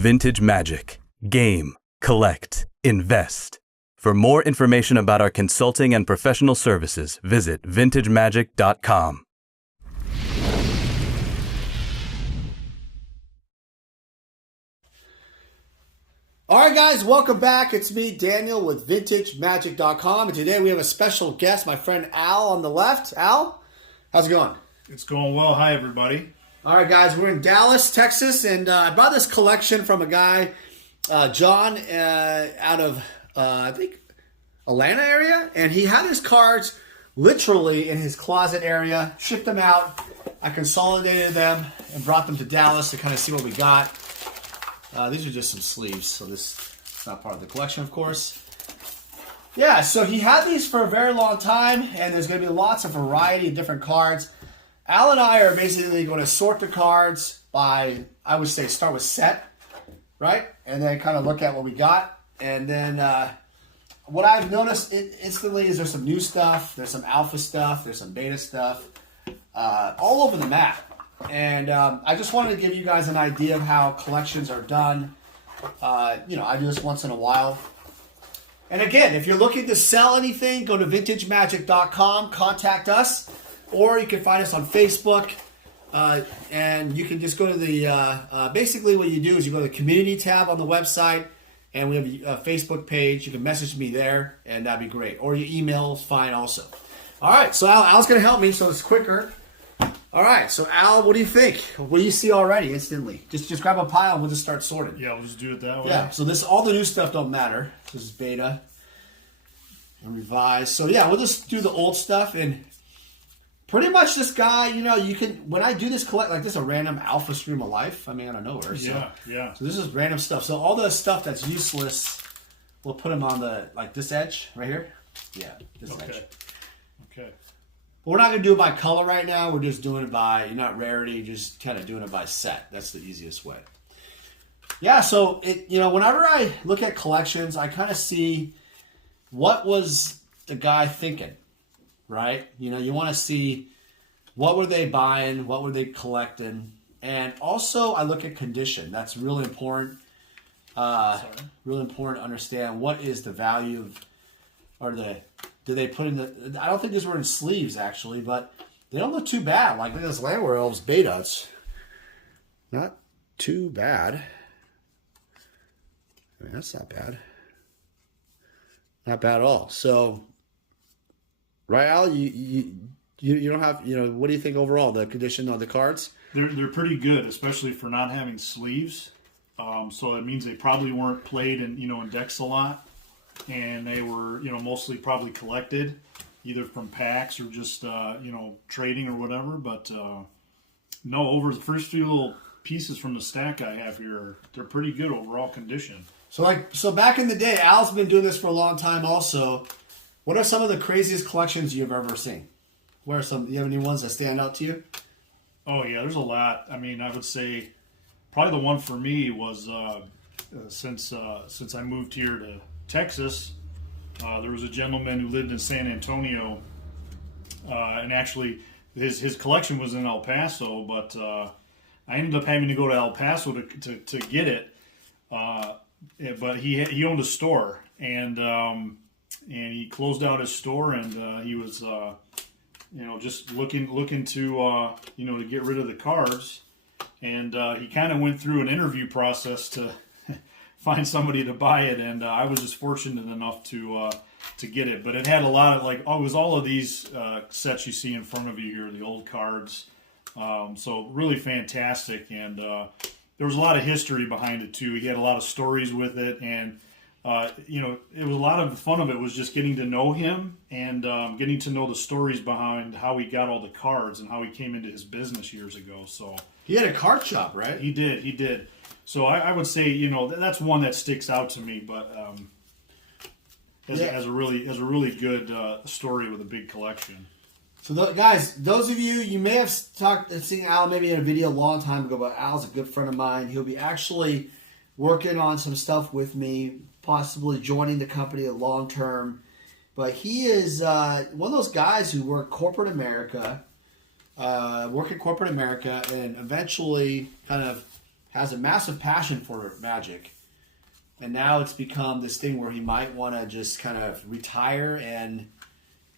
Vintage Magic. Game, collect, invest. For more information about our consulting and professional services, visit vintagemagic.com. All right, guys, welcome back. It's me, Daniel, with vintagemagic.com. And today we have a special guest, my friend Al on the left. Al, how's it going? It's going well. Hi, everybody. All right, guys, we're in Dallas, Texas, and I brought this collection from a guy, John, out of, I think, Atlanta area. And he had his cards literally in his closet area, shipped them out. I consolidated them and brought them to Dallas to kind of see what we got. These are just some sleeves, so this is not part of the collection, of course. Yeah, so he had these for a very long time, and there's going to be lots of variety of different cards. Al and I are basically going to sort the cards by, I would say, start with set, right? And then kind of look at what we got. And then what I've noticed instantly is there's some new stuff, there's some alpha stuff, there's some beta stuff, all over the map. And I just wanted to give you guys an idea of how collections are done. You know, I do this once in a while. And again, if you're looking to sell anything, go to vintagemagic.com, contact us, or you can find us on Facebook. And you can just go to the, basically what you do is you go to the community tab on the website, and we have a Facebook page. You can message me there, and that'd be great. Or your email is fine also. All right, so Al's going to help me so it's quicker. All right, so Al, what do you think? What do you see already instantly? Just grab a pile and we'll just start sorting. Yeah, we'll just do it that way. Yeah, so all the new stuff don't matter. This is beta and revised. So yeah, we'll just do the old stuff, and pretty much this guy, you know, you can, when I do this collect, like this is a random alpha stream of life, I mean, out of nowhere. So, yeah. So this is random stuff. So all the stuff that's useless, we'll put them on the, like this edge right here. Yeah, this edge. Okay. But we're not going to do it by color right now. We're just doing it by, not rarity, just kind of doing it by set. That's the easiest way. Yeah, so, whenever I look at collections, I kind of see what was the guy thinking, right? You know, you want to see what were they buying, what were they collecting, and also I look at condition. That's really important. Really important to understand what is the value of, or did they put in the, I don't think these were in sleeves actually, but they don't look too bad. Like look at this Landwehr Elves beta. It's not too bad. I mean, that's not bad. Not bad at all. So, right, Al, you don't have, what do you think overall, the condition on the cards? They're pretty good, especially for not having sleeves. So it means they probably weren't played in decks a lot. And they were, mostly probably collected, either from packs or just, trading or whatever. But, no, over the first few little pieces from the stack I have here, they're pretty good overall condition. So back in the day, Al's been doing this for a long time also. What are some of the craziest collections you've ever seen? Do you have any ones that stand out to you? Oh, yeah, there's a lot. I mean, I would say probably the one for me was since I moved here to Texas, there was a gentleman who lived in San Antonio, and actually his collection was in El Paso, but I ended up having to go to El Paso to get it. But he owned a store, and he closed out his store, and he was just looking to to get rid of the cards, and he kind of went through an interview process to find somebody to buy it, and I was just fortunate enough to get it. But it had a lot of it was all of these sets you see in front of you here, the old cards. So really fantastic, and there was a lot of history behind it too. He had a lot of stories with it, and it was a lot of the fun of it was just getting to know him and getting to know the stories behind how he got all the cards and how he came into his business years ago. So he had a card shop, right? He did. So I would say, that's one that sticks out to me, but as a really good story with a big collection. So guys, those of you may have seen Al maybe in a video a long time ago, but Al's a good friend of mine. He'll be actually working on some stuff with me, possibly joining the company long term. But he is one of those guys who work corporate America, and eventually kind of has a massive passion for Magic, and now it's become this thing where he might want to just kind of retire and,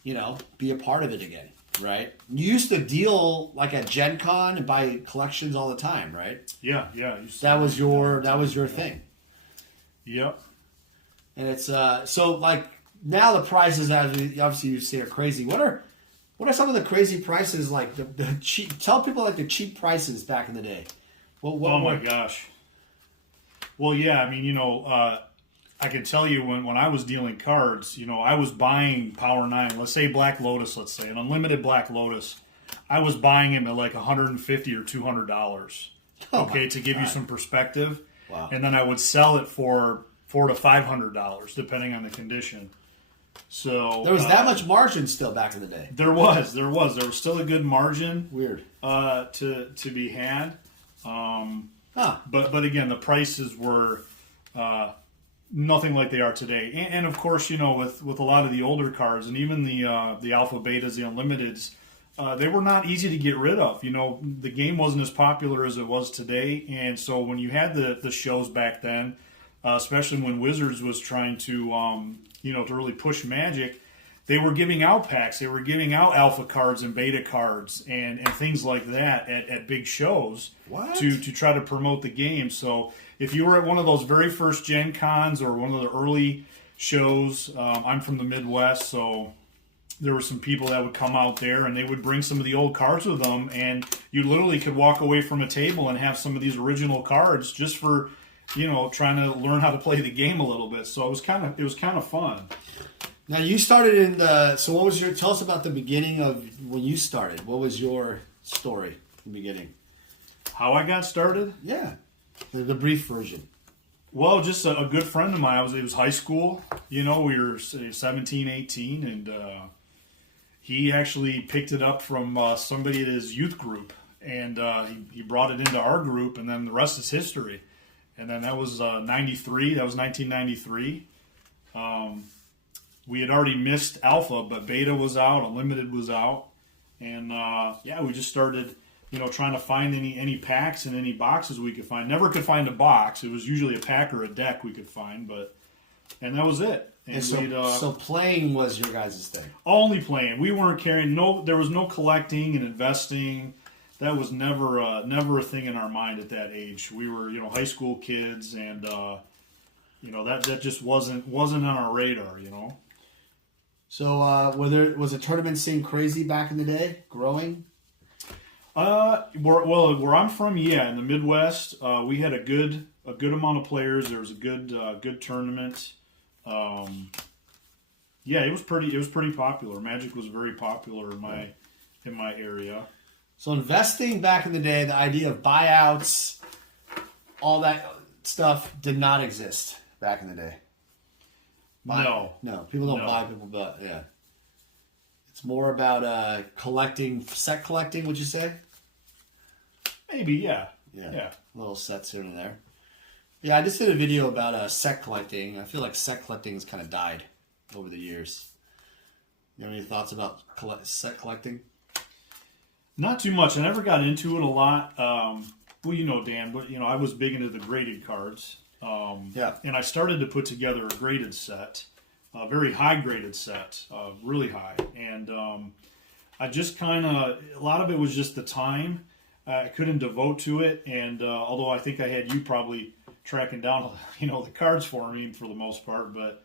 you know, be a part of it again, right? You used to deal like at Gen Con and buy collections all the time, right? Yeah. That was your thing. Yep. And it's so like now the prices, obviously you say, are crazy. What are some of the crazy prices, like the cheap? Tell people like the cheap prices back in the day. Oh my gosh. Well, yeah, I mean, you know, I can tell you when I was dealing cards, you know, I was buying Power 9, let's say Black Lotus, an unlimited Black Lotus. I was buying him at like $150 or $200. Okay, to give you some perspective. Wow. And then I would sell it for $400 to $500, depending on the condition. So there was that much margin still back in the day. There was still a good margin. Weird. To be had. But again, the prices were nothing like they are today. And of course, you know, with a lot of the older cards and even the alpha betas, the unlimiteds, they were not easy to get rid of. You know, the game wasn't as popular as it was today, and so when you had the shows back then, especially when Wizards was trying to to really push Magic, they were giving out packs. They were giving out alpha cards and beta cards and things like that at big shows to try to promote the game. So if you were at one of those very first Gen Cons or one of the early shows, I'm from the Midwest, so there were some people that would come out there and they would bring some of the old cards with them, and you literally could walk away from a table and have some of these original cards just for, you know, trying to learn how to play the game a little bit. So it was kind of fun. Now you started in the. So what was your? Tell us about the beginning of when you started. What was your story in the beginning? How I got started? Yeah, the brief version. Well, just a good friend of mine. It was high school. You know, we were 17, 18, and he actually picked it up from somebody at his youth group, and he brought it into our group, and then the rest is history. And then that was 93. That was 1993. We had already missed Alpha, but Beta was out, Unlimited was out. And, we just started, you know, trying to find any packs and any boxes we could find. Never could find a box. It was usually a pack or a deck we could find, and that was it. And so playing was your guys' thing? Only playing. We weren't carrying, there was no collecting and investing. That was never a thing in our mind at that age. We were, you know, high school kids, and that just wasn't on our radar, you know. So was the tournament scene crazy back in the day, growing? Where I'm from, yeah, in the Midwest, we had a good amount of players. There was a good tournament. It was pretty popular. Magic was very popular in my area. So investing back in the day, the idea of buyouts, all that stuff did not exist back in the day. No, people don't buy people, but yeah, it's more about set collecting. Would you say? Maybe, yeah. Little sets here and there. Yeah, I just did a video about set collecting. I feel like set collecting has kind of died over the years. You have any thoughts about set collecting? Not too much. I never got into it a lot. Well, you know, Dan, but, you know, I was big into the graded cards. And I started to put together a graded set, a very high graded set, really high. And I just a lot of it was just the time. I couldn't devote to it. And although I think I had you probably tracking down, you know, the cards for me for the most part. But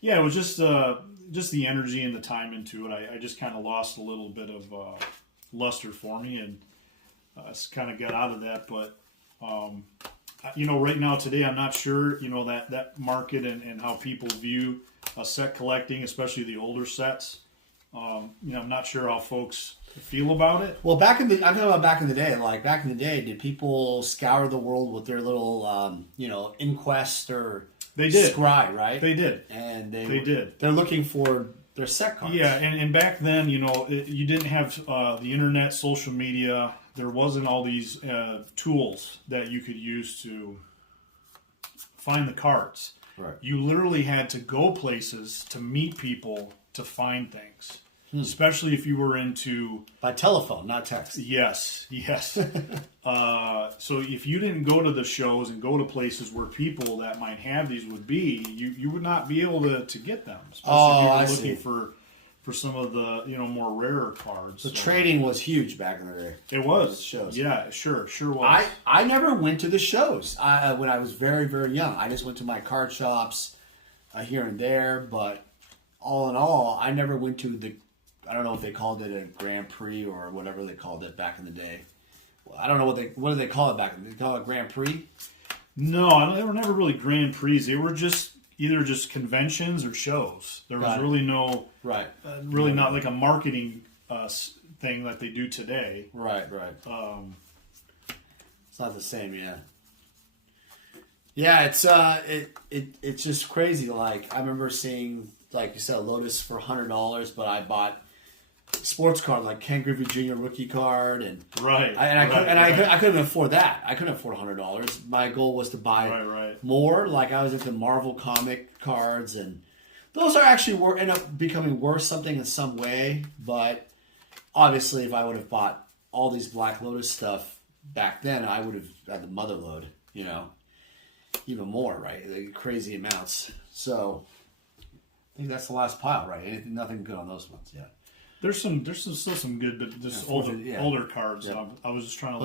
yeah, it was just the energy and the time into it. I just kind of lost a little bit of luster for me, and kind of got out of that. But you know, right now today, I'm not sure, you know, that market and how people view set collecting, especially the older sets. You know, I'm not sure how folks feel about it. Well, I'm talking about back in the day. Like back in the day, did people scour the world with their little, Inquest or they did Scry, right? They did, and they did. They're looking for their set cards. Yeah, and back then, you know, you didn't have the internet, social media. There wasn't all these tools that you could use to find the cards. Right. You literally had to go places to meet people to find things. especially if you were into by telephone, not text. Yes. So if you didn't go to the shows and go to places where people that might have these would be, you would not be able to get them. Especially if you were looking for some of the more rarer cards. The trading was huge back in the day. It was. Shows. Yeah, sure was. I never went to the shows when I was very, very young. I just went to my card shops here and there, but all in all, I never went to I don't know if they called it a Grand Prix or whatever they called it back in the day. Well, I don't know what did they call it back then? Did they call it Grand Prix? No, they were never really Grand Prix. They were just either just conventions or shows. There was really no not like a marketing thing like they do today. Right. It's not the same, yeah. Yeah, it's just crazy. Like I remember seeing, like you said, Lotus for $100, but I bought sports card like Ken Griffey Jr. rookie card, and I couldn't afford that. I couldn't afford $100. My goal was to buy more. Like I was into Marvel comic cards, and those are actually end up becoming worth something in some way. But obviously, if I would have bought all these Black Lotus stuff back then, I would have had the mother load. Even more, right? Like crazy amounts. So I think that's the last pile, right? Nothing good on those ones yet. There's still some good, but just older cards. Yeah. I was just trying to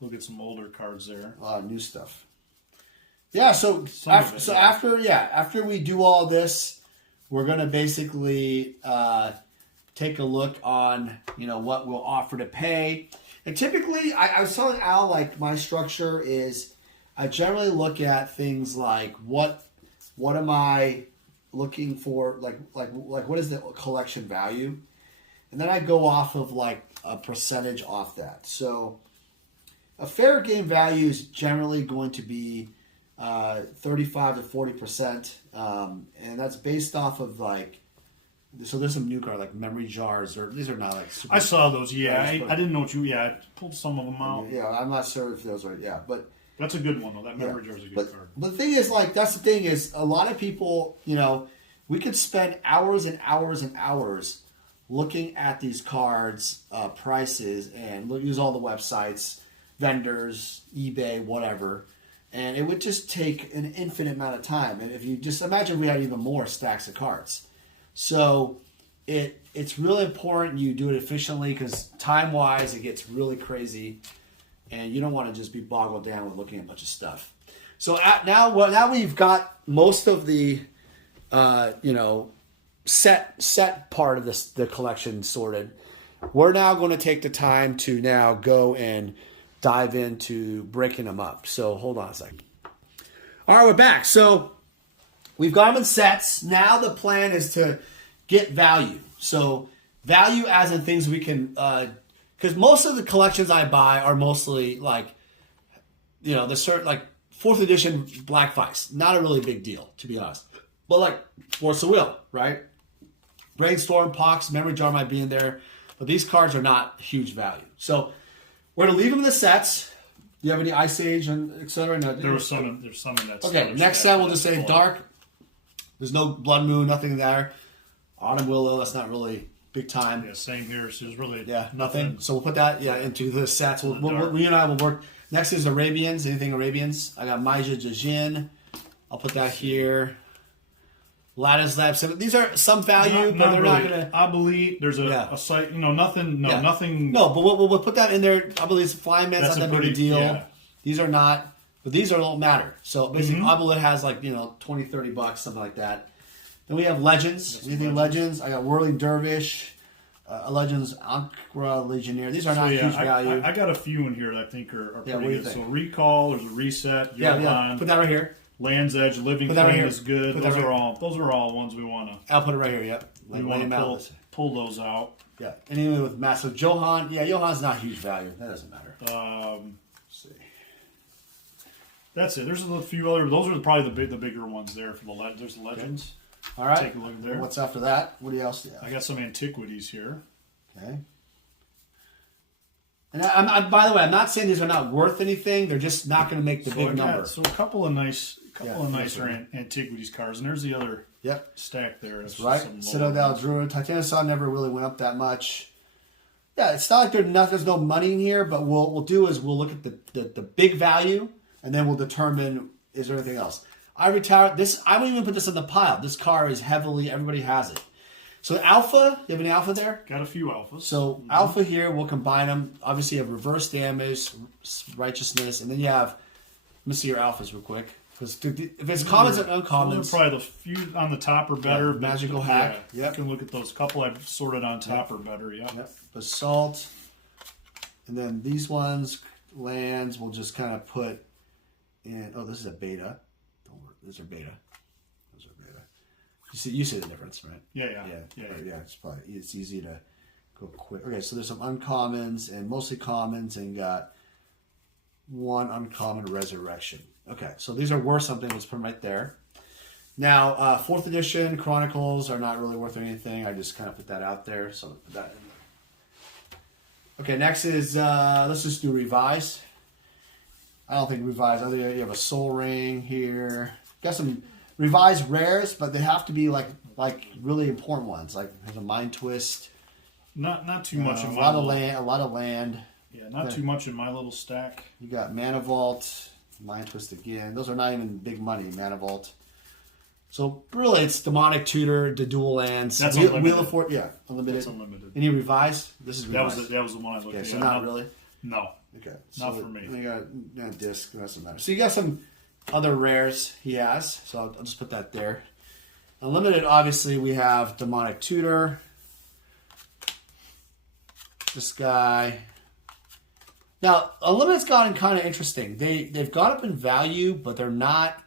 look at some older cards there. A lot of new stuff. Yeah. So after we do all this, we're gonna basically take a look on what we'll offer to pay. And typically, I was telling Al, like my structure is I generally look at things like what am I looking for, like what is the collection value, and then I go off of like a percentage off that. So a fair game value is generally going to be 35 to 40%, and that's based off of like. So there's some new cards like memory jars, or these are not like. Super I saw those. Yeah, I didn't know what you. Yeah, I pulled some of them out. Yeah, I'm not sure if those are. Yeah, but. That's a good one, though. That memory jar is a good card. But the thing is, like, that's the thing is, a lot of people, we could spend hours and hours and hours looking at these cards, prices, and use all the websites, vendors, eBay, whatever, and it would just take an infinite amount of time. And if you just imagine we had even more stacks of cards. So it's really important you do it efficiently because time-wise, it gets really crazy. And you don't want to just be boggled down with looking at a bunch of stuff. So now we've got most of the, set part of the collection sorted. We're now going to take the time to now go and dive into breaking them up. So hold on a second. All right, we're back. So we've got them in sets. Now the plan is to get value. So value as in things we can. Because most of the collections I buy are mostly like, the certain like 4th edition Black Vice. Not a really big deal, to be honest. But like Force of Will, right? Brainstorm, Pox, Memory Jar might be in there. But these cards are not huge value. So we're going to leave them in the sets. Do you have any Ice Age and et cetera? No, there's some in that. Okay, next set we'll just say Dark. There's no Blood Moon, nothing there. Autumn Willow, that's not really big time. Yeah, same here. So there's really nothing. So we'll put that into the sets. We and I will work. Next is Arabians. Anything Arabians? I got Maija Jajin. I'll put that here. Ladislav. So these are some value, but they're not gonna. I believe there's a site. Nothing. Nothing. No, but we'll put that in there. I believe Flying Man's not that big a deal. Yeah. These are not, but these don't matter. So basically, Abulit has like $20, $30, something like that. Then we have Legends. Anything Legends? I got Whirling Dervish, Legends, Ankara Legionnaire. These are not huge value. I got a few in here that I think are pretty good. So Recall, there's a Reset. Yeah. Put that right here. Land's Edge, Living Flame is good. Those are all ones we want to. I'll put it right here. Yep. We want to pull those out. Yeah. Anything with massive Johan. Yeah, Johan's not huge value. That doesn't matter. Let's see. That's it. There's a few other. Those are probably the bigger ones there for there's the Legends. Okay. All right. Take a look there. What's after that? What else do you have? I got some antiquities here. Okay. And by the way, I'm not saying these are not worth anything. They're just not going to make the big number. So a couple of nicer antiquities cards, and there's the other Yep. stack there. That's right. Citadel, Druid, Titanosaur never really went up that much. Yeah, it's not like there's no money in here, but what we'll do is we'll look at the big value, and then we'll determine is there anything else. I retired this. I won't even put this in the pile. This car is heavily. Everybody has it. So alpha, you have any alpha there? Got a few alphas. So alpha here, we'll combine them. Obviously, you have reverse damage, righteousness, and then you have. Let me see your alphas real quick. Because if it's commons and uncommons, probably the few on the top are better. Yeah, magical hack. Yeah, you can look at those couple I've sorted on top are better. Yeah. Yep. Basalt, and then these ones lands. We'll just kind of put in. Oh, this is a beta. Don't worry, these are beta. Those are beta. You see the difference, right? Yeah. It's easy to go quick. Okay, so there's some uncommons and mostly commons, and got one uncommon resurrection. Okay, so these are worth something. Let's put them right there. Now, 4th edition Chronicles are not really worth anything. I just kind of put that out there. So put that in there. Okay, next is let's just do revise. I don't think revise. I think you have a soul ring here. Got some revised rares, but they have to be like really important ones. Like there's a mind twist. Not too much. A lot of land. Yeah, not too much in my little stack. You got Mana Vault, Mind Twist again. Those are not even big money, Mana Vault. So really, it's Demonic Tutor, the dual lands. That's unlimited. Wheel of Fortune, yeah, unlimited. That's unlimited. Any revised? This is revised. That was the one I looked at. Okay, so not really. No. Okay, not for me. You got disc. That doesn't matter. So you got some other rares he has. So I'll just put that there. Unlimited, obviously, we have Demonic Tutor. This guy. Now, Unlimited's gotten kind of interesting. They've gone up in value, but they're not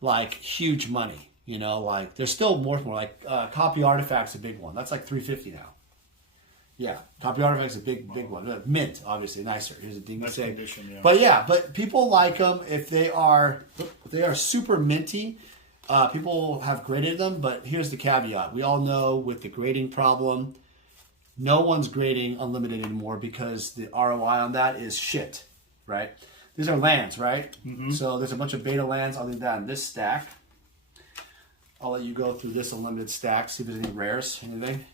like huge money. You know, like they're still more like Copy Artifact's a big one. That's like $350 now. Yeah, Copy Artifact's a big one. Mint, obviously, nicer. Here's a Demon Say. Yeah. But people like them if they are super minty. People have graded them, but here's the caveat. We all know with the grading problem, no one's grading Unlimited anymore because the ROI on that is shit, right? These are lands, right? Mm-hmm. So there's a bunch of beta lands other than this stack. I'll let you go through this Unlimited stack, see if there's any rares, anything.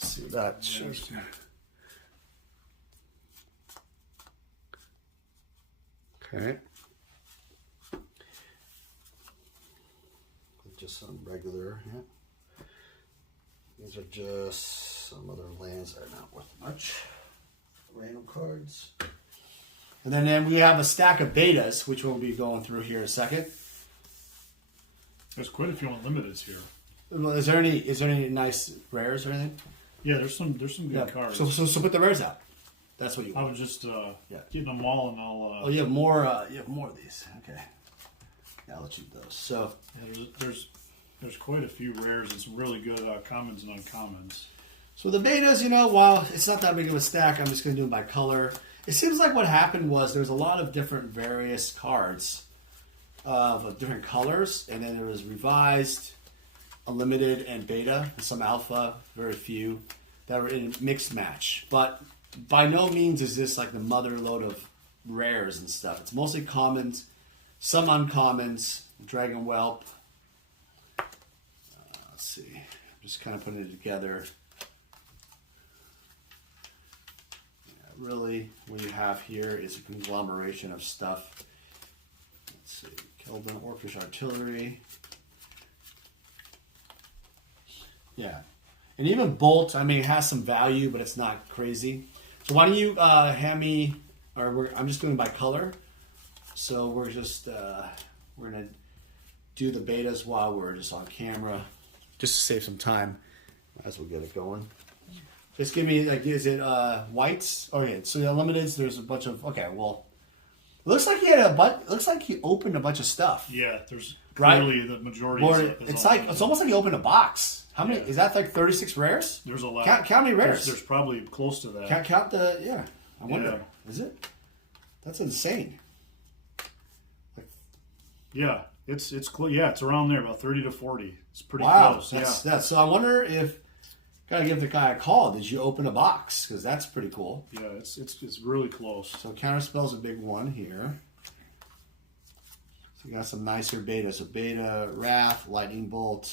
Let's see what that shows. Okay. Just some regular, yeah. These are just some other lands that are not worth much. Random cards. And then we have a stack of betas, which we'll be going through here in a second. There's quite a few Unlimiteds here. Well, is there any nice rares or anything? Yeah, there's some good cards. So put the rares out. That's what you want. I was just getting them all, and I'll. Oh, you have more. You have more of these. Okay. Yeah, I'll let you do those. So yeah, there's quite a few rares and some really good commons and uncommons. So the betas, while it's not that big of a stack, I'm just going to do them by color. It seems like what happened was there's a lot of different various cards of different colors, and then there was revised, unlimited, and beta, and some alpha, very few, that were in mixed match. But by no means is this like the mother load of rares and stuff. It's mostly commons, some uncommons, Dragon Whelp. Let's see. I'm just kind of putting it together. Really, what you have here is a conglomeration of stuff. Let's see, Kelvin, Orcish Artillery. Yeah, and even Bolt, it has some value, but it's not crazy. So why don't you hand me, I'm just doing by color. So we're just, we're going to do the betas while we're just on camera, just to save some time. Might as well get it going. Just give me, is it whites? Okay, so the Unlimiteds, there's a bunch of, it looks like he opened a bunch of stuff. Yeah, there's clearly the majority it's almost like he opened a box. How many, is that like 36 rares? There's a lot. Count how many rares? There's probably close to that. Count I wonder, is it? That's insane. Yeah, it's around there, about 30 to 40. It's pretty close. So I wonder if, gotta give the guy a call. Did you open a box? Because that's pretty cool. Yeah, it's really close. So Counterspell's a big one here. We got some nicer betas. So beta, Wrath, Lightning Bolt.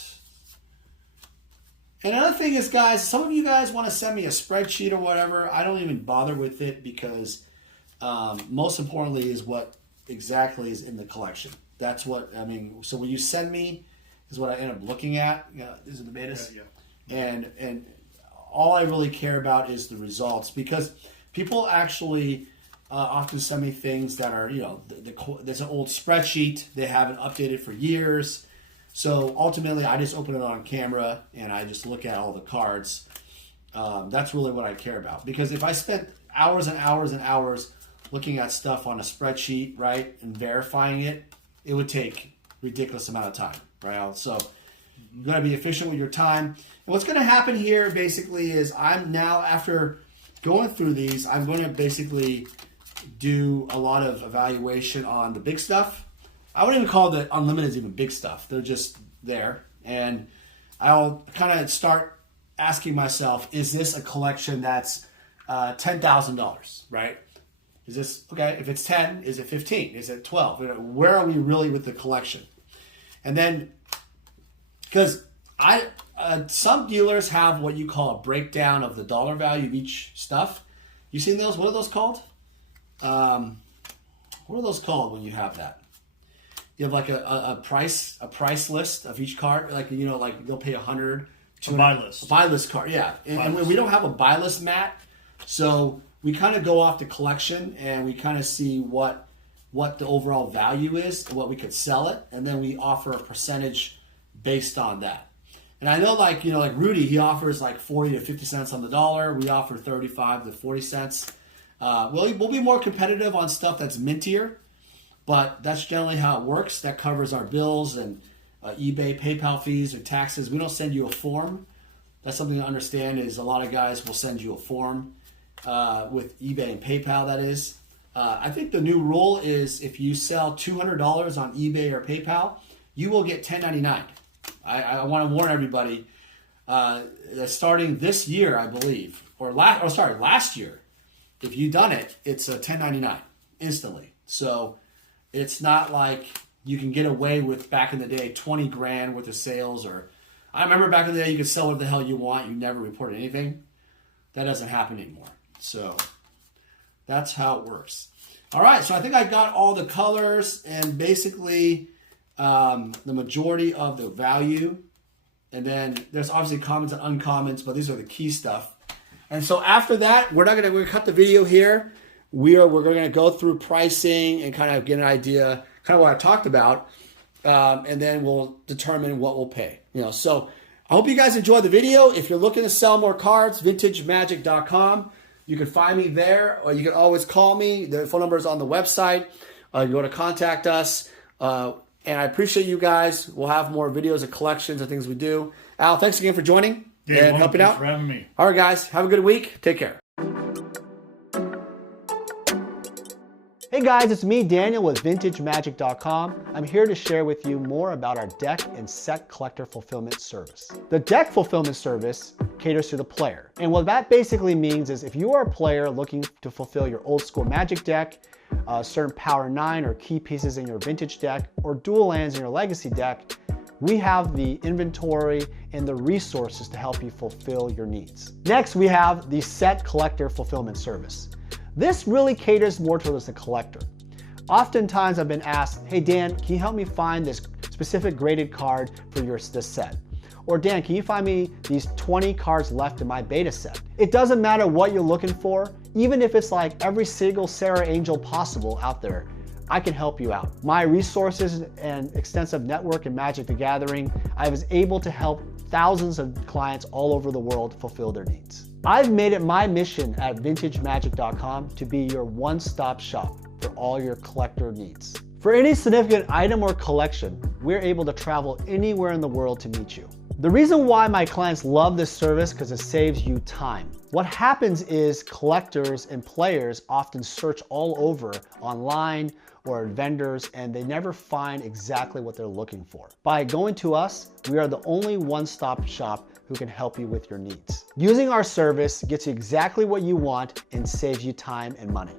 And another thing is, guys, some of you guys want to send me a spreadsheet or whatever. I don't even bother with it because most importantly is what exactly is in the collection. That's what, I mean, so when you send me is what I end up looking at. You know, these are the betas. Yeah. And all I really care about is the results, because people actually often send me things that are, you know, there's an old spreadsheet. They haven't updated for years. So ultimately, I just open it on camera and I just look at all the cards. That's really what I care about. Because if I spent hours and hours and hours looking at stuff on a spreadsheet, right, and verifying it, it would take a ridiculous amount of time, right? So you got to be efficient with your time. And what's going to happen here basically is I'm now, after going through these, I'm going to basically do a lot of evaluation on the big stuff. I wouldn't even call the unlimited even big stuff. They're just there. And I'll kind of start asking myself, is this a collection that's $10,000, right? Is this, okay, if it's 10, is it 15? Is it 12? Where are we really with the collection? And then, because some dealers have what you call a breakdown of the dollar value of each stuff. You seen those? What are those called? What are those called when you have that? You have like a price list of each card, like, you know, like they'll pay $100. A buy list. A buy list card, yeah. And we don't have a buy list, Matt. So we kind of go off the collection and we kind of see what the overall value is and what we could sell it, and then we offer a percentage based on that. And I know, like, you know, like Rudy, he offers like 40 to 50 cents on the dollar. We offer 35 to 40 cents. We'll be more competitive on stuff that's mintier. But that's generally how it works. That covers our bills and eBay, PayPal fees, or taxes. We don't send you a form. That's something to understand, is a lot of guys will send you a form with eBay and PayPal, that is. I think the new rule is if you sell $200 on eBay or PayPal, you will get $10.99. I want to warn everybody that starting this year, I believe, last year, if you've done it, it's a $10.99 instantly. So it's not like you can get away with, back in the day, 20 grand worth of sales. Or I remember back in the day you could sell whatever the hell you want. You never reported anything. That doesn't happen anymore. So that's how it works. All right, so I think I got all the colors and basically the majority of the value. And then there's obviously commons and uncommons, but these are the key stuff. And so after that, we're going to cut the video here. We're going to go through pricing and kind of get an idea, kind of what I talked about, and then we'll determine what we'll pay. You know, so I hope you guys enjoyed the video. If you're looking to sell more cards, vintagemagic.com. You can find me there, or you can always call me. The phone number is on the website. You go to contact us. And I appreciate you guys. We'll have more videos and collections and things we do. Al, thanks again for joining and helping out. Thanks for having me. All right, guys. Have a good week. Take care. Hey guys, it's me, Daniel, with VintageMagic.com. I'm here to share with you more about our deck and set collector fulfillment service. The deck fulfillment service caters to the player. And what that basically means is if you are a player looking to fulfill your old school Magic deck, certain Power 9 or key pieces in your Vintage deck, or dual lands in your Legacy deck, we have the inventory and the resources to help you fulfill your needs. Next, we have the set collector fulfillment service. This really caters more towards the collector. Oftentimes I've been asked, hey Dan, can you help me find this specific graded card for this set? Or Dan, can you find me these 20 cards left in my beta set? It doesn't matter what you're looking for, even if it's like every single Sarah Angel possible out there, I can help you out. My resources and extensive network in Magic the Gathering, I was able to help thousands of clients all over the world fulfill their needs. I've made it my mission at VintageMagic.com to be your one-stop shop for all your collector needs. For any significant item or collection, we're able to travel anywhere in the world to meet you. The reason why my clients love this service is because it saves you time. What happens is collectors and players often search all over online or vendors, and they never find exactly what they're looking for. By going to us, we are the only one-stop shop who can help you with your needs. Using our service gets you exactly what you want and saves you time and money.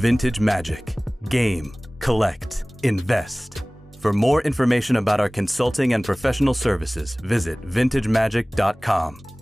Vintage Magic. Game, collect, invest. For more information about our consulting and professional services, visit vintagemagic.com.